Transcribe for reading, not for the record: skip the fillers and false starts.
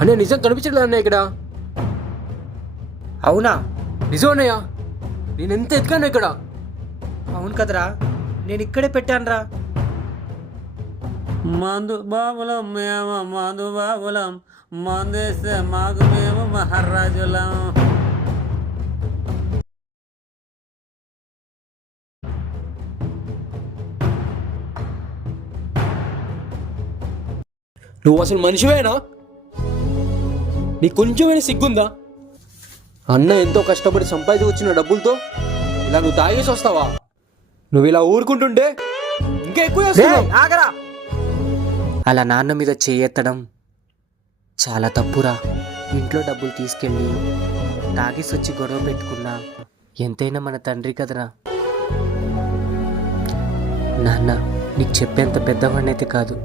అనే నిజం కనిపించట్లేదు అన్నయ్య ఇక్కడ. అవునా? నిజం అన్నయ్య, నేను ఎంత ఎత్తుకాను ఇక్కడ. అవును కదరా, నేను ఇక్కడే పెట్టానురా. మందు బాబులం మేము, మందు బాబులం, మందేస్తే మాకు మేము మహారాజులం. నువ్వు అసలు మనిషివేనా? నీకు కొంచెమైనా సిగ్గుందా? అన్న ఎంతో కష్టపడి సంపాదించి వచ్చిన డబ్బులతో ఇలా నువ్వు తాగేసి వస్తావా? నువ్వు ఇలా ఊరుకుంటుంటే ఇంకా ఎక్కువ చేస్తున్నావు. ఆగరా. అలా నాన్న మీద చేయెత్తడం చాలా తప్పురా. ఇంట్లో డబ్బులు తీసుకెళ్ళి తాగేసి వచ్చి గొడవ పెట్టుకున్నా ఎంతైనా మన తండ్రి కదరా. నాన్న, నీకు చెప్పేంత పెద్దవాడినైతే కాదు,